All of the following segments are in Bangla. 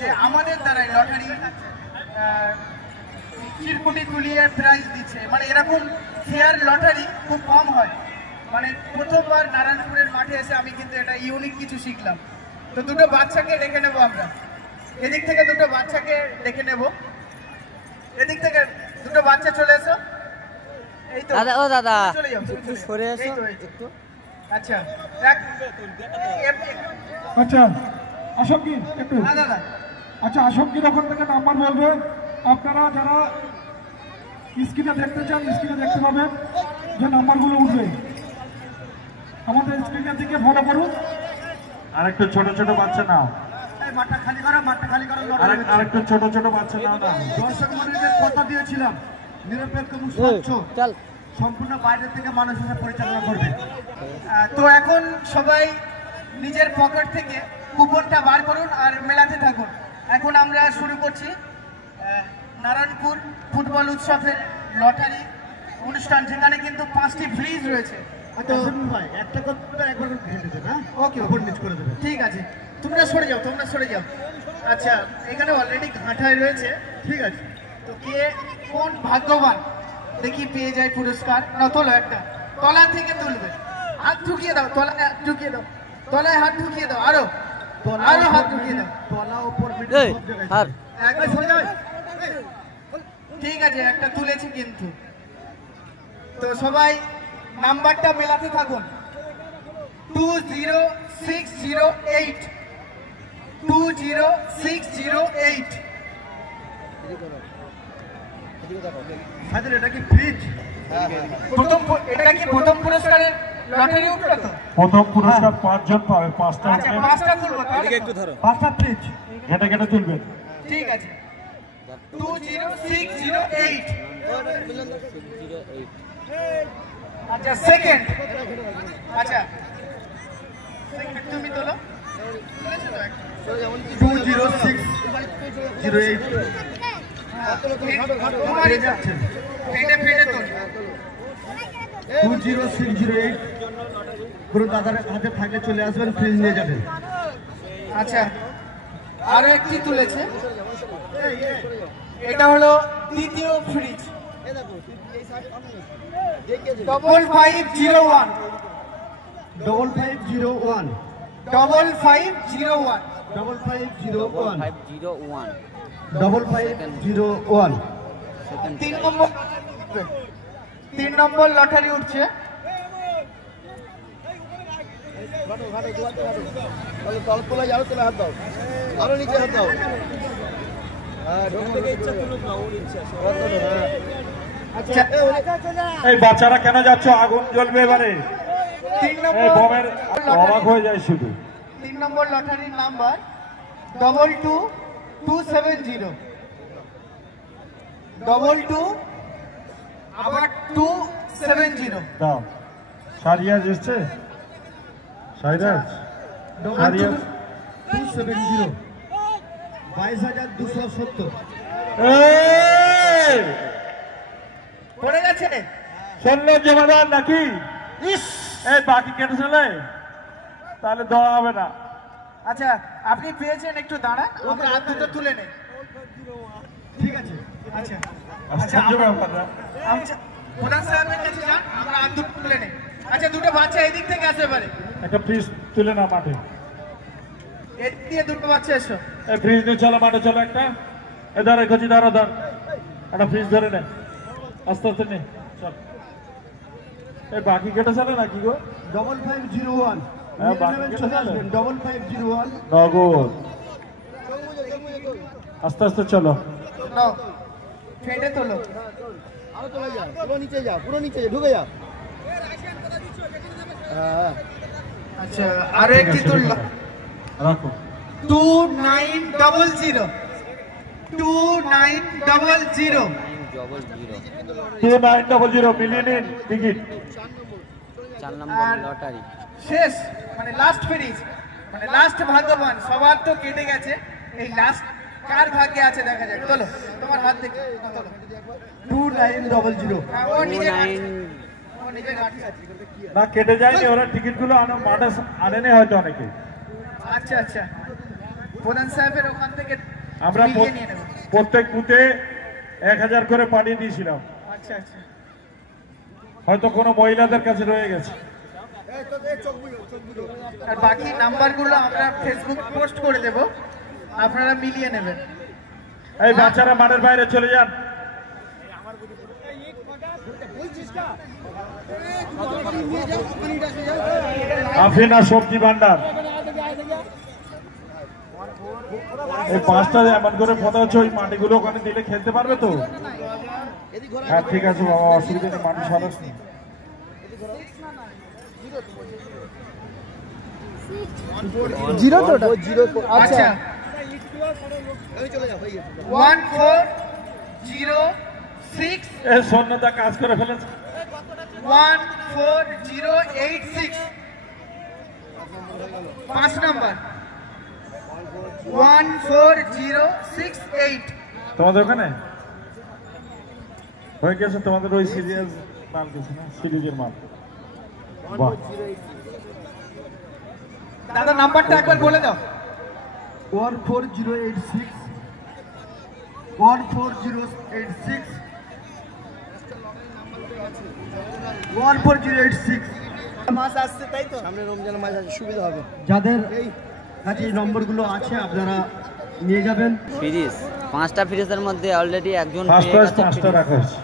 যে আমাদের দ্বারাই লটারি চিরকুটি তুলিয়ে প্রাইজ দিচ্ছে, মানে এরকম ফেয়ার লটারি খুব কম হয়। মানে প্রথমবার নারায়ণপুরের মাঠে এসে আমি কিন্তু এটা ইউনিক কিছু শিখলাম। তো দুটো বাচ্চাকে ডেকে নেবো আমরা, এদিক থেকে দুটো বাচ্চাকে ডেকে নেব, এদিক থেকে দুটো বাচ্চা চলে এসো। এই তো দাদা, ও দাদা চলে যাও, একটু সরে এসো একটু। আচ্ছা আচ্ছা অশোক কি একটু, হ্যাঁ দাদা। আচ্ছা অশোক কি ওখান থেকে নাম্বার বলবে, আপনারা যারা স্ক্রিনে দেখতে চান স্ক্রিনে দেখতে পাবেন যে নাম্বারগুলো উঠবে, আমাদের স্ক্রিনের দিকে ফলো করুন। আর একটু ছোট ছোট বাচ্চা নাও, মাঠটা খালি করো, মাঠটা খালি করো। আর একটু ছোট ছোট বাচ্চা নাও না। দর্শক মন্ডলীদের কথা দিয়েছিলাম নিরপেক্ষ এবং স্বচ্ছ, চল সম্পূর্ণ বাইরে থেকে মানুষ এসে পরিচালনা করবে। তো এখন সবাই নিজের পকেট থেকে কুপনটা বার করুন আর মেলাতে থাকুন। এখন আমরা শুরু করছি নারায়ণপুর ফুটবল উৎসবের লটারি অনুষ্ঠান, যেখানে কিন্তু 5টি ফ্রিজ রয়েছে। তো ভাই একটা কথা একবার ঘেটে দেন, হ্যাঁ ওকে ওপর নিচ করে দেবেন। ঠিক আছে, তোমরা সরে যাও, তোমরা সরে যাও। আচ্ছা এখানে অলরেডি ঘাঁটায় রয়েছে, ঠিক আছে। তো কে কোন ভাগ্যবান দেখি পেয়ে যায় পুরস্কার। না তোলো, একটা তলা থেকে তুলবে, হাত ঢুকিয়ে দাও, তলায় হাত ঢুকিয়ে দাও, তলায় হাত ঢুকিয়ে দাও, আরো আরো হাত ঢুকিয়ে দাও, তলা উপর এই আর একবার সরে যাও। ঠিক আছে, একটা তুলেছি কিন্তু। তো সবাই নাম্বারটা মেলাতে থাকুন। 20608 20608। এটা কি ফ্রিজ? এটা কি প্রথম পুরস্কারের লটারি উঠলো? তো প্রথম পুরস্কার 5 জন পাবে, 5টা আচ্ছা, 5টা তুলবো তাহলে। একটু ধরো। 5টা ফ্রিজ ঘেটে ঘেটে তুলবেন। ঠিক আছে, 20608। আচ্ছা সেকেন্ড, আচ্ছা সেকেন্ড তুমি তোলো। 20608 তোমারই যাচ্ছে, ফেটে ফেটে তোল। 20608 পুরো দাদার হাতে থাকলে চলে আসবেন, ফ্রিজ নিয়ে যাবেন। আচ্ছা আরো একটি তুলেছে, এটা হলো দ্বিতীয় ফ্রিজ। 5501 5501 5501 5501 501 5501 তিন নম্বর লটারি উঠছে। আচ্ছা এই বাচ্চারা কেন যাচ্ছ? আগুন জ্বলবে এবারে। 3 এই নম্বর বোমের অবাক হয়ে যায় শুধু। 3 নম্বর লটারির নাম্বার 22270 22 আবার 270। দাও সারিয়াজ এসছে, সাইরাজ সারিয়াজ 270 22,270। পড়ে গেছে। শুনলো জমাদার নাকি? এই বাকি কেটে চলে, তাহলে দেওয়া হবে না। আচ্ছা আপনি পেয়েছেন, একটু দাঁড়ান, আমরা হাত দুটো তুলে নেই। ঠিক আছে, আচ্ছা আশ্চর্য ব্যাপার না? আচ্ছা প্রধান সাহেবের কাছে যান, আমরা হাত দুটো তুলে নেই। আচ্ছা দুটো বাচ্চা এদিক থেকে আসতে পারে, একটা ফ্রিজ তুলে না মাঠে, এদিক দিয়ে দুটো বাচ্চা এসো। এই ফ্রিজ নিয়ে চলো মাঠে, চলো একটা এধার রেখেছি, ধরো ধর একটা ফ্রিজ ধরে নে, আস্তে আস্তে নে চল। এই বাকি কেটে চলে নাকি গো? 5501 হ্যাঁ, বাকি চলে কেটে আসবেন। 5501 নগদ আস্তে আস্তে চলো। নাও ফেটে তোলো। পুরো নিচে যাও, পুরো নিচে ঢুকে যাও। আচ্ছা আরো একটি তুললো, রাখো 2900 2900 2900 মিলিয়ে নিন টিকিট। 4 নম্বর লটারি শেষ, মানে লাস্ট ফ্রিজ, মানে লাস্ট ভাগ্যবান। সবার তো কেটে গেছে, এই লাস্ট কার ভাগ্যে আছে দেখা যাক। চলো তোমার হাত থেকে তোলো। 2900 ও নিজে ঘাটছে। না কেটে যায়নি, ওরা টিকিট গুলো মাঠে আনেনি হয়তো অনেকে। আচ্ছা আচ্ছা প্রধান সাহেবের ওখান থেকে আমরা মিলিয়ে নিয়ে নেব। প্রত্যেক বুথে 1000 করে পাঠিয়ে দিয়েছিলাম, আচ্ছা আচ্ছা, হয়তো কোনো মহিলাদের কাছে রয়ে গেছে। আর বাকি নাম্বারগুলো আমরা ফেসবুক পোস্ট করে দেব, আপনারা মিলিয়ে নেবেন। এই বাচ্চারা মাঠের বাইরে চলে যান। আফিনা সবজি ভান্ডার, এই 5টা এমন করে কথা হচ্ছে, ওই মাটিগুলো ওখানে দিলে খেলতে পারবে তো? হ্যাঁ ঠিক আছে বাবা, অসুবিধা নেই, মানুষ মানুষ নেই। জিরো তো জিরো। আচ্ছা 1406 এই সন্ন্যতা কাজ করে ফেলেছে। 14086 5 নাম্বার 14068। তোমাদের ওখানে হয়ে গেছে, তোমাদের ওই সিরিয়াস মাল গেছে না, সিরিজের মাল। বাহ, দাদা নাম্বারটা একবার বলে দাও। 14086 14086 14086। মাস আসছে তাই তো, সামনে রমজান মাস আছে, সুবিধা হবে। যাদের কাছে এই নম্বরগুলো আছে আপনারা নিয়ে যাবেন। ফ্রিজ 5টা ফ্রিজের মধ্যে অলরেডি একজন ফার্স্ট পেয়ে প্রাইজ গেছে 5টা ফ্রিজ। রাখা হয়েছে,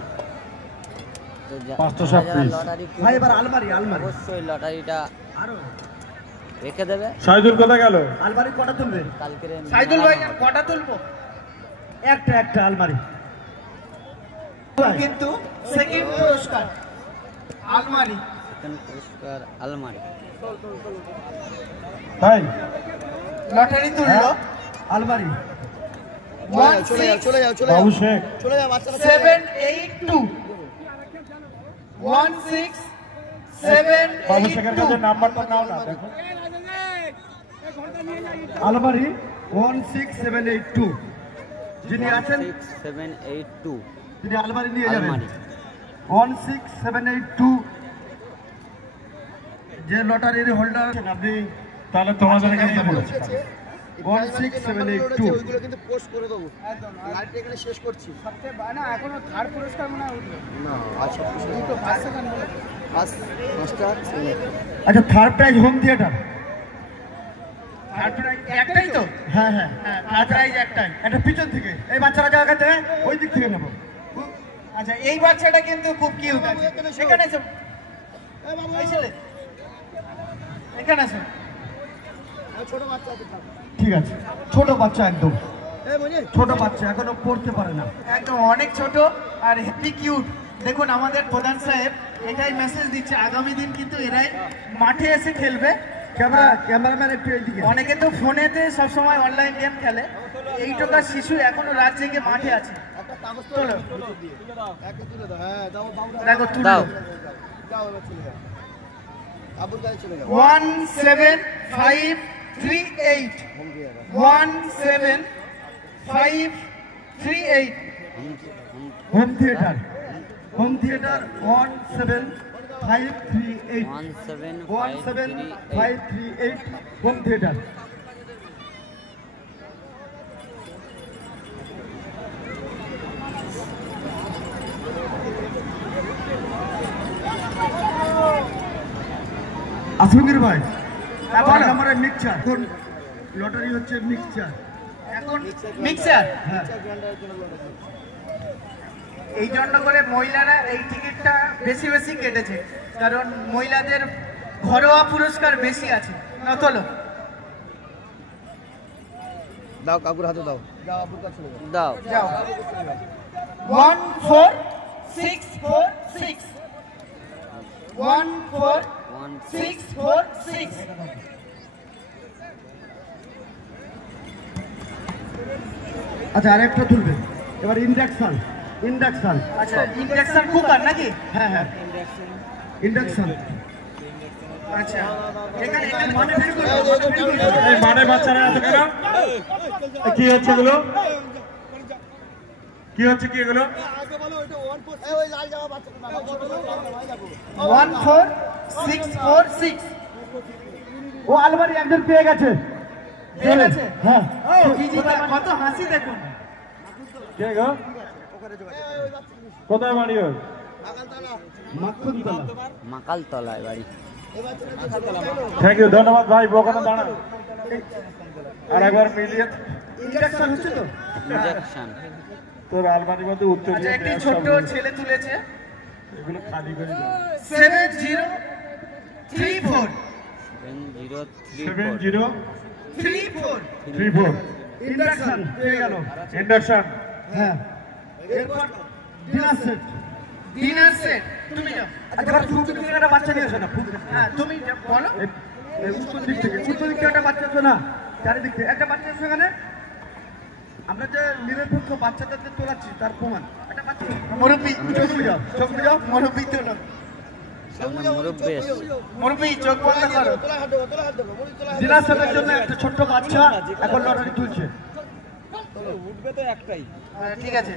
তো 5টা সব যারা ফ্রিজ। লটারি কিনবে, ভাই এবার আলমারি আলমারি অবশ্যই লটারিটা রেখে দেবে। সাইদুল কোথায় গেল? আলমারি কটা তুলবে? কালকে সাইদুল ভাই কটা তুলবো? একটা আলমারি। কিন্তু সেকেন্ড পুরস্কার আলমারি, পুরস্কার আলমারি। তাই লটারি তুললো আলমারি। 16 চলে যাও বাবু শেখ, চলে যাও বাচ্চারা। 782 বাবু শেখের কাছে 16782। নাম্বারটা নাও না, দেখো। আলমারি 16782। যিনি আছেন 6782 তিনি আলমারি নিয়ে যাবেন। আলমারি। 16782 যে লটারির হোল্ডার আছেন আপনি তাহলে তোমাদের এখানে পড়েছে। 16782। ওইগুলো কিন্তু পোস্ট করে দেবো। লাইট এখানে শেষ করছি। না এখনো থার্ড পুরস্কার মনে হয় উঠলো। না আচ্ছা দুটো ফার্স্ট সেকেন্ড বলে। পাঁচটা আচ্ছা third prize home theatre. Third prize একটাই তো? হ্যাঁ হ্যাঁ হ্যাঁ থার্ড প্রাইজ একটাই। এটা পিছন থেকে এই বাচ্চারা জায়গাতে ওই দিক থেকে নেবো। আচ্ছা এই বাচ্চাটা কিন্তু খুব কিউট আছে। এখানে এসো, এই ছেলে এখানে এসো। ছোট বাচ্চা আছে। ঠিক আছে, ছোট বাচ্চা একদম এই বুঝলি ছোট বাচ্চা, এখনো পড়তে পারে না। একদম অনেক ছোট আর হেপি কিউট। দেখুন আমাদের প্রধান সাহেব এটাই মেসেজ দিচ্ছে, আগামী দিন কিন্তু এরাই মাঠে এসে খেলবে। ক্যামেরাম্যান একটু এইদিকে। অনেকে তো ফোনেতে সবসময় অনলাইন গেম খেলে, এইটুকু শিশু এখনো রাত জেগে মাঠে আছে। একটা কাগজ তোলো, একটা তুলে দাও। হ্যাঁ দাও বাবুটা দেখো তুলো। দাও। দাও এবার চলে যাও। আবুর কাছে চলে যাও। 17538 17538। Home theatre 17538 17538 home theatre. Asmir ভাই হ্যাঁ, বলো। আমার মিক্সচার এখন লটারি হচ্ছে মিক্সচার। এখন মিক্সার, হ্যাঁ এই জন্য করে মহিলারা এই টিকিটটা বেশি বেশি কেটেছে, কারণ মহিলাদের ঘরোয়া পুরস্কার বেশি আছে। না তোলো, দাও কাকুর হাতে দাও। যাও আবুর কাছে চলে যাও। দাও। যাও। 14646 14646। আচ্ছা আরেকটা তুলবে এবার। ইন্ডাকশন আচ্ছা ইন্ডাকশন কুকার নাকি? হ্যাঁ হ্যাঁ ইন্ডাকশন। আচ্ছা এখানে এখানে মানে বের করো, এই মানে বাচ্চারা আছে কেন? কি হচ্ছে এগুলো? কি হচ্ছে কি এগুলো? এই ওই লাল জামা বাচ্চাটা দাও। ছোট বাচ্চা ভাই যাবো। 14646। ও আলমারি একজন পেয়ে গেছে। ঠিক আছে হ্যাঁ ও বিজিতা কত হাসি দেখুন। কে গো কোথায় বাড়ি ওর? মাখনতলা। মাকালতলায় বাড়ি। থ্যাংক ইউ, ধন্যবাদ ভাই। ওখানে দাঁড়া আর একবার মিলিয়ে ইনজেকশন হচ্ছে তো? ইনজেকশন। তোর আলমারির মধ্যে উত্তর আচ্ছা দিয়ে একটি দেখ ছোট্ট সবগুলো। ছেলে তুলেছে এগুলো খালি করে দাও। 7034 7034 34 ইনজেকশন পেয়ে গেল। ইন্ডাকশন হ্যাঁ এরপর ডিনার সেট। ডিনার সেট তুমি যাও। আচ্ছা ফুড থেকে একটা বাচ্চা নিয়ে আসো না। ফুড হ্যাঁ তুমি যাও, বলো। উত্তর দিক থেকে একটা বাচ্চা আসো না, চারিদিক থেকে একটা বাচ্চা আসো এখানে। আমরা যে নিরপেক্ষ বাচ্চাদের যে তোলাচ্ছি তার প্রমাণ। একটা বাচ্চা মুরব্বি চোখ বুঝাও, চোখ বুঝাও। মুরব্বি তোলো। সামনে মুরব্বি এসছে। মুরব্বি চোখ বন্ধ করো। ডিনার সেটের জন্য একটা ছোট্ট বাচ্চা এখন লটারি তুলছে। হ্যাঁ, ঠিক আছে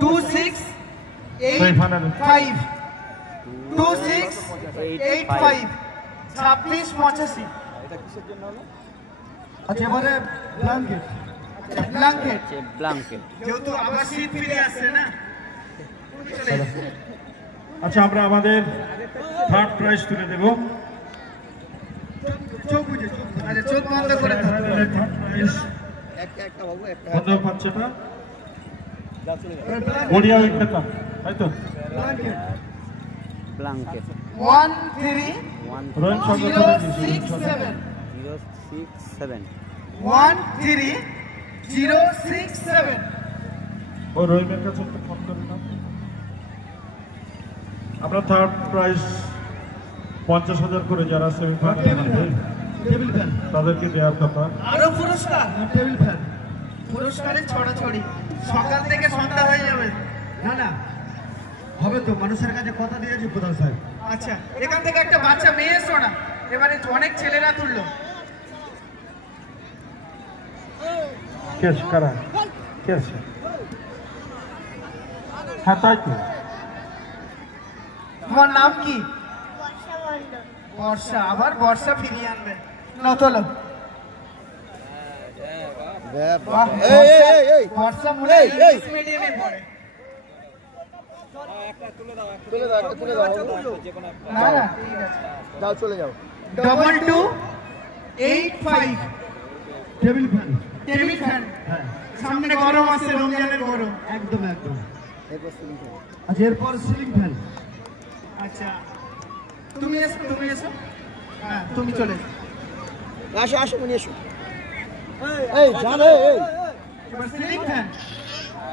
2685 2685 2685 আচ্ছা এবারে ব্ল্যাঙ্কেট। Blanket blanket. যেহেতু আবার শীত ফিরে আসছে না। আচ্ছা আমরা আমাদের থার্ড প্রাইজ তুলে দেব। চোখ বুঝে চোখ বুঝে। আচ্ছা চোখ বন্ধ করে দাও। থার্ড প্রাইজ একটা বাবু একটা বন্ধ বাচ্চাটা বড়িয়া বিক্রেতা, তাই তো? ব্ল্যাঙ্কেট। ব্ল্যাঙ্কেট। 13 রোহিত সঙ্গে 067 067 13067 ও রহিমের কাছে একটা ফোন করে নাও। আমরা থার্ড প্রাইজ 50,000 করে যারা সেমিফাইনালে টেবিল ফ্যান। তাদেরকে দেওয়ার কথা। আরো পুরস্কার। Table fan. পুরস্কারের ছড়াছড়ি সকাল থেকে সন্ধ্যা হয়ে যাবে। না না হবে তো, মানুষের কাছে কথা দিয়েছি প্রধান সাহেব। আচ্ছা এখান থেকে একটা বাচ্চা মেয়ে এসো না, এবারে অনেক ছেলেরা তুললো। কে আছে কারা? কে আছে? হ্যাঁ তাই তো। তোমার নাম কি? বর্ষা। আবার বর্ষা ফিরিয়ে আনবে না, তোলো। বাহ, বর্ষা মনে হয় ইংলিশ মিডিয়ামে পড়ে। না না ঠিক আছে। যাও চলে যাও 2285 টেবিল ফ্যান। Table fan. হ্যাঁ সামনে গরম আছে, রমজানের গরম। একদম একদম। আচ্ছা এরপর সিলিং ফ্যান। আচ্ছা তুমি এসো, তুমি এসো। হ্যাঁ তুমি চলে এসো। আসো আসো মনে এসো এই জানে এই এবার সিলিং ফ্যান।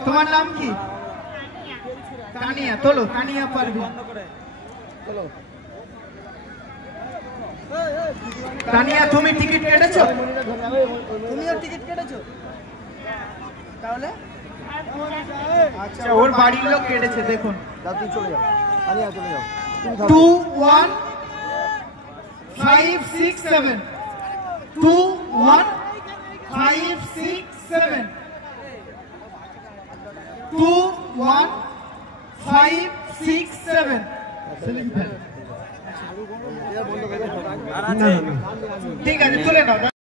তোমার নাম কি? কানিয়া। তোলো, কানিয়া পারবে। চলো কানিয়া তুমি টিকিট কেটেছো? তুমিও টিকিট কেটেছো? তাহলে আচ্ছা ওর বাড়ির লোক কেটেছে, দেখুন। যাও তুমি চলে যাও আনিয়া চলে যাও তুমি থাকো 21567 21567 21567 সিলিং ফ্যান। বন্ধ করে দাও ঠিক আছে তুলে নাও।